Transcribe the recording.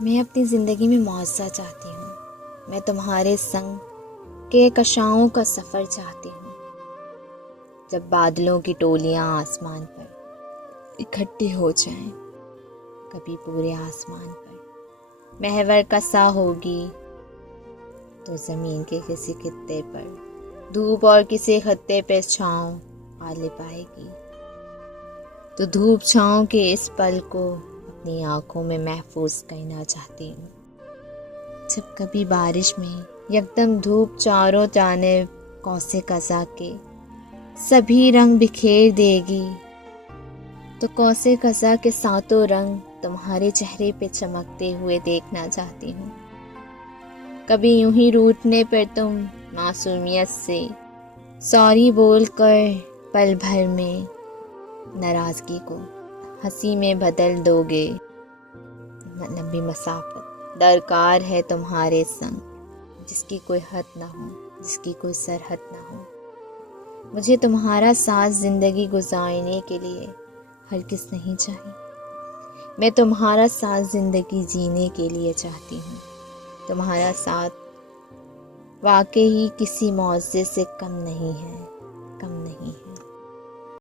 میں اپنی زندگی میں معاوضہ چاہتی ہوں، میں تمہارے سنگ کے کشاؤں کا سفر چاہتی ہوں، جب بادلوں کی ٹولیاں آسمان پر اکٹھی ہو جائیں، کبھی پورے آسمان پر محور کا سا ہوگی تو زمین کے کسی خطے پر دھوپ اور کسی خطے پہ چھاؤں غالب آئے گی، تو دھوپ چھاؤں کے اس پل کو اپنی آنکھوں میں محفوظ کرنا چاہتی ہوں۔ جب کبھی بارش میں یکدم دھوپ چاروں جانب قوس قزح کے سبھی رنگ بکھیر دے گی، تو قوس قزح کے ساتوں رنگ تمہارے چہرے پہ چمکتے ہوئے دیکھنا چاہتی ہوں۔ کبھی یوں ہی روٹنے پر تم معصومیت سے سوری بول کر پل بھر میں ناراضگی کو ہنسی میں بدل دو گے۔ لمبی مسافت درکار ہے تمہارے سنگ، جس کی کوئی حد نہ ہو، جس کی کوئی سرحد نہ ہو۔ مجھے تمہارا ساتھ زندگی گزارنے کے لیے ہرگز نہیں چاہیے، میں تمہارا ساتھ زندگی جینے کے لیے چاہتی ہوں۔ تمہارا ساتھ واقعی کسی معجزے سے کم نہیں ہے۔